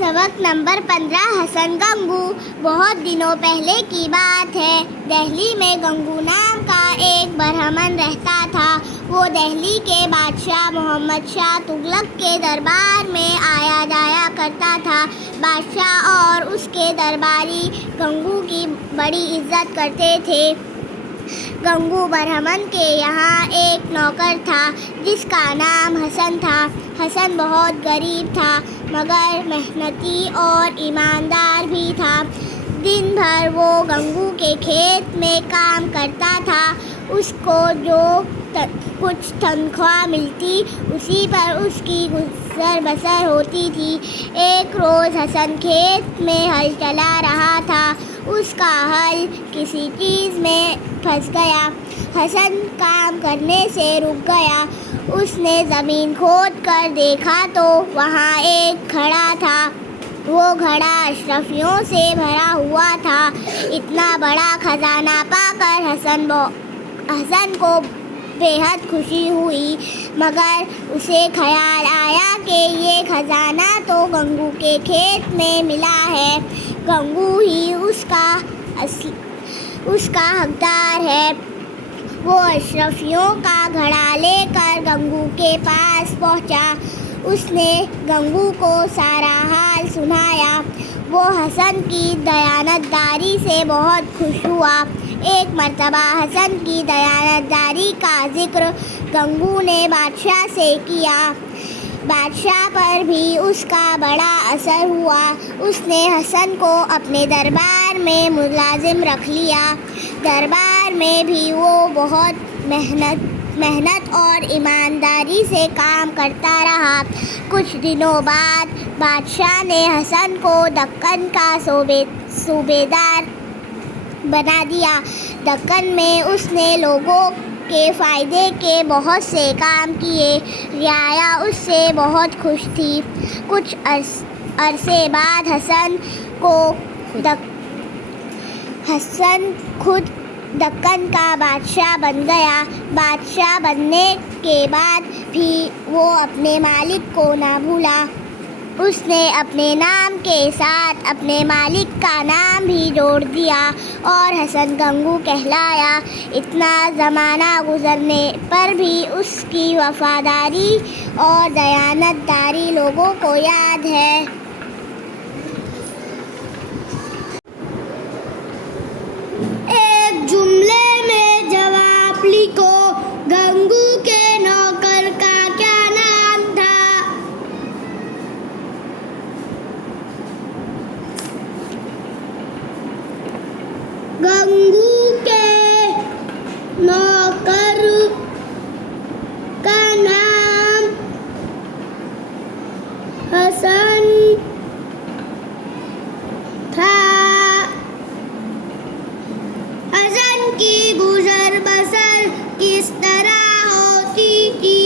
सबक नंबर 15 हसन गंगू। बहुत दिनों पहले की बात है। दिल्ली में गंगू नाम का एक ब्राह्मण रहता था। वो दिल्ली के बादशाह मोहम्मद शाह तुगलक के दरबार में आया जाया करता था। बादशाह और उसके दरबारी गंगू की बड़ी इज्जत करते थे। गंगू ब्राह्मण के यहाँ एक नौकर था जिसका नाम हसन था। हसन बहुत गरीब था मगर मेहनती और ईमानदार भी था। दिन भर वो गंगू के खेत में काम करता था। उसको जो कुछ तनख्वाह मिलती उसी पर उसकी गुजर बसर होती थी। एक रोज़ हसन खेत में हल चला रहा था। उसका हल किसी चीज़ में फंस गया। हसन काम करने से रुक गया। उसने ज़मीन खोद कर देखा तो वहाँ एक घड़ा था। वो घड़ा अशरफियों से भरा हुआ था। इतना बड़ा खजाना पाकर हसन को बेहद खुशी हुई, मगर उसे ख्याल आया कि ये खजाना तो गंगू के खेत में मिला है। गंगू ही उसका हकदार है। वो अशरफियों का घड़ा लेकर गंगू के पास पहुंचा। उसने गंगू को सारा हाल सुनाया। वो हसन की दयानतदारी से बहुत खुश हुआ। एक मर्तबा हसन की दयानतदारी का जिक्र गंगू ने बादशाह से किया। बादशाह पर भी उसका बड़ा असर हुआ। उसने हसन को अपने दरबार में मुलाजिम रख लिया। दरबार में भी वो बहुत मेहनत और ईमानदारी से काम करता रहा। कुछ दिनों बाद बादशाह ने हसन को दक्कन का सूबेदार बना दिया। दक्कन में उसने लोगों के फ़ायदे के बहुत से काम किए। रियाया उससे बहुत खुश थी। कुछ अरसे बाद हसन खुद दक्कन का बादशाह बन गया। बादशाह बनने के बाद भी वो अपने मालिक को ना भूला। उसने अपने नाम के साथ अपने मालिक का नाम भी जोड़ दिया और हसन गंगू कहलाया। इतना ज़माना गुजरने पर भी उसकी वफादारी और दयानतदारी लोगों को याद है। एक जुमले में जवाब लिखो। गंगू के नौकर का क्या नाम था? गंगू के नौकर का नाम हसन था। हसन की गुजर बसर किस तरह होती थी?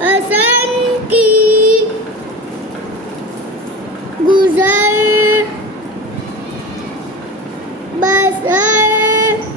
हसन की गुजर बसर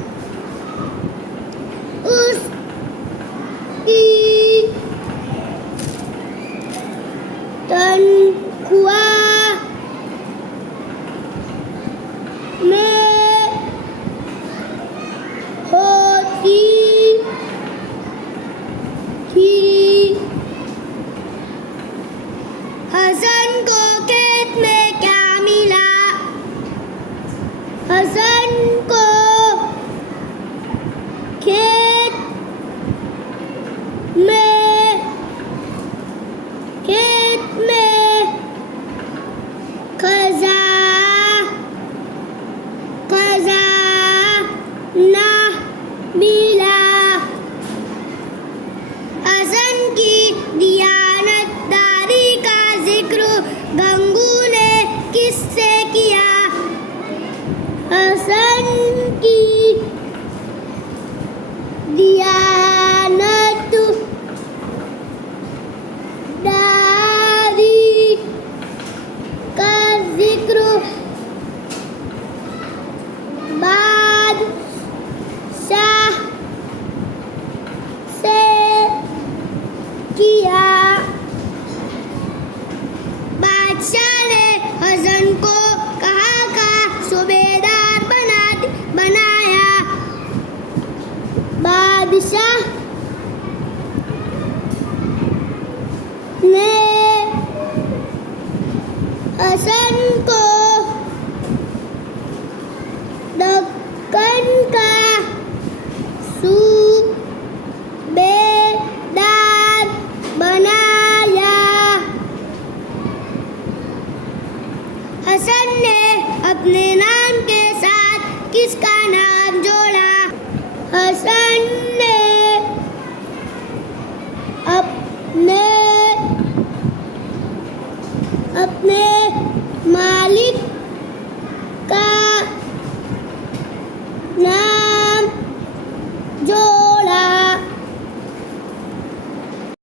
बादशाह